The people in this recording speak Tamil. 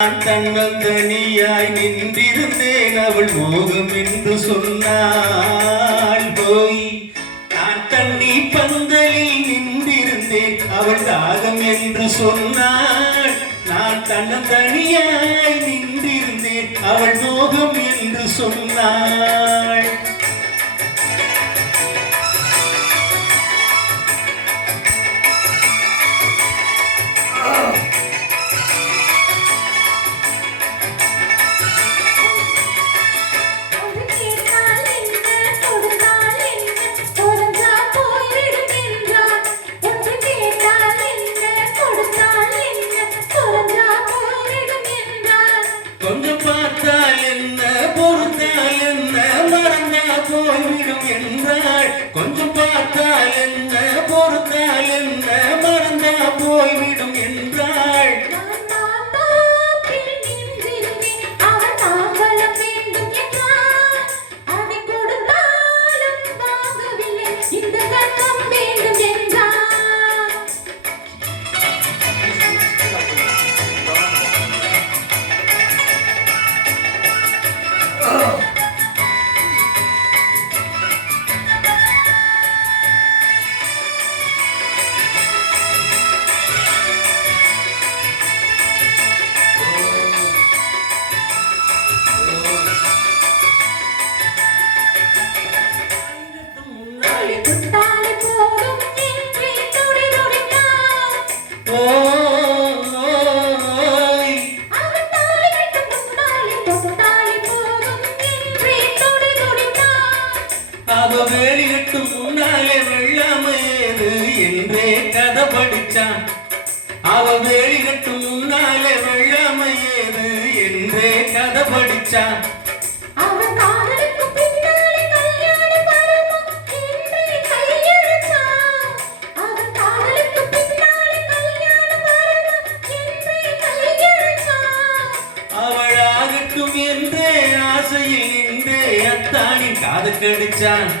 நான் தன்னந்தனியாய் நின்றிருந்தேன் அவள் மோகம் என்று சொன்னாள் போய். நான் தண்ணி பந்தலில் நின்றிருந்தேன் அவள் தாகம் என்று சொன்னாள். நான் தன்னந்தனியாய் நின்றிருந்தேன் அவள் மோகம் என்று சொன்னாள். கொஞ்சம் பார்த்தால் என்ன பொறுத்தால் என்ன மறந்தா போய்விடும் என்றாள். கொஞ்சம் பார்த்தால் என்ன பொறுத்தால் என்ன மறந்தா போய்விடும் என்றாள். அவ வேலிகட்டும் முன்னாலே வெள்ளாமையேது என்றே கதை படிச்சான். அவ வேலிகட்டும் முன்னாலே வெள்ளாமையேது என்றே கதை படிச்சான். அவளாகட்டும் என்றே ஆசையில் நின்றே அத்தானின் காது கடிச்சான்.